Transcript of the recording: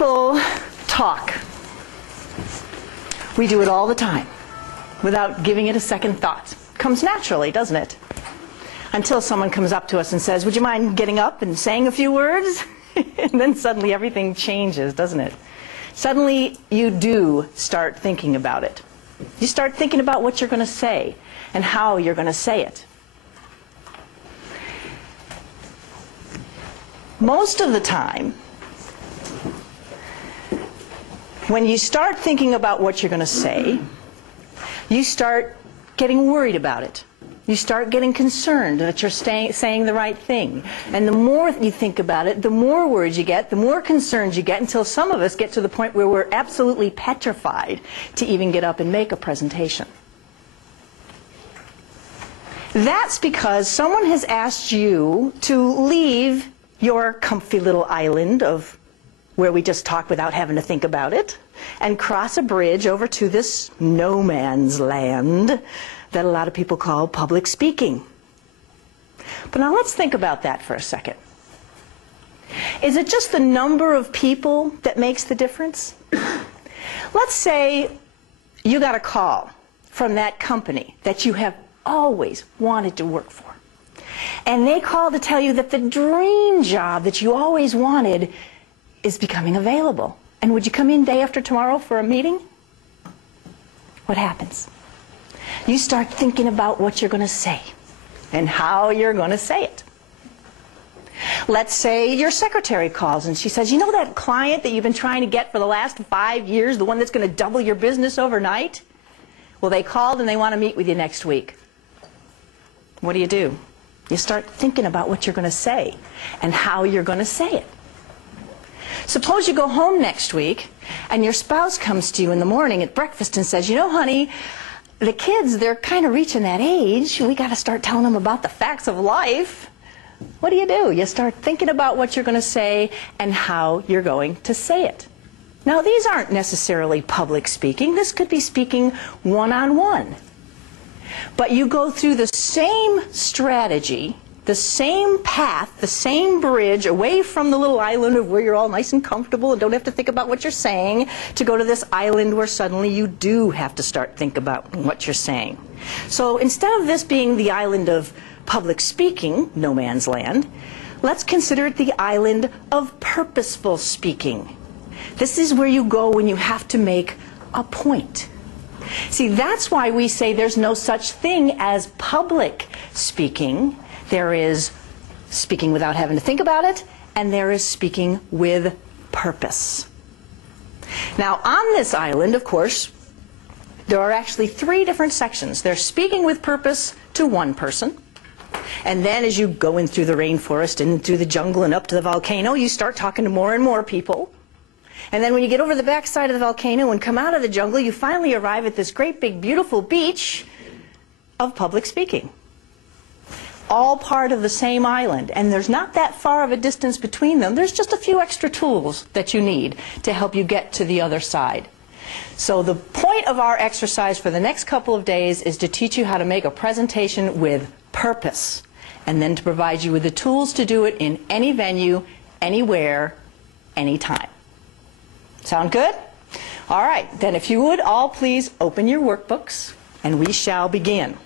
people talk. We do it all the time without giving it a second thought. Comes naturally, doesn't it? Until someone comes up to us and says, would you mind getting up and saying a few words? And then suddenly everything changes, doesn't it? Suddenly you do start thinking about it. You start thinking about what you're going to say and how you're going to say it. Most of the time, when you start thinking about what you're going to say, you start getting worried about it. You start getting concerned that you're saying the right thing. And the more you think about it, the more words you get, the more concerns you get, until some of us get to the point where we're absolutely petrified to even get up and make a presentation. That's because someone has asked you to leave your comfy little island of where we just talk without having to think about it, and cross a bridge over to this no man's land that a lot of people call public speaking. But now let's think about that for a second. Is it just the number of people that makes the difference? Let's say you got a call from that company that you have always wanted to work for. And they call to tell you that the dream job that you always wanted is becoming available. And would you come in day after tomorrow for a meeting? What happens? You start thinking about what you're going to say and how you're going to say it. Let's say your secretary calls and she says, you know that client that you've been trying to get for the last 5 years, the one that's going to double your business overnight? Well, they called and they want to meet with you next week. What do? You start thinking about what you're going to say and how you're going to say it. Suppose you go home next week and your spouse comes to you in the morning at breakfast and says, you know, honey, the kids, they're kind of reaching that age. We got to start telling them about the facts of life. What do? You start thinking about what you're going to say and how you're going to say it. Now, these aren't necessarily public speaking. This could be speaking one-on-one. But you go through the same strategy, the same path, the same bridge away from the little island of where you're all nice and comfortable and don't have to think about what you're saying, to go to this island where suddenly you do have to start think about what you're saying. So instead of this being the island of public speaking, no man's land, let's consider it the island of purposeful speaking. This is where you go when you have to make a point. See, that's why we say there's no such thing as public speaking. There is speaking without having to think about it, and there is speaking with purpose. Now, on this island, of course, there are actually 3 different sections. There's speaking with purpose to one person. And then as you go in through the rainforest and through the jungle and up to the volcano, you start talking to more and more people. And then when you get over the backside of the volcano and come out of the jungle, you finally arrive at this great big beautiful beach of public speaking. All part of the same island, and there's not that far of a distance between them. There's just a few extra tools that you need to help you get to the other side. So the point of our exercise for the next couple of days is to teach you how to make a presentation with purpose, and then to provide you with the tools to do it in any venue, anywhere, anytime. Sound good? All right, then if you would all please open your workbooks, and we shall begin.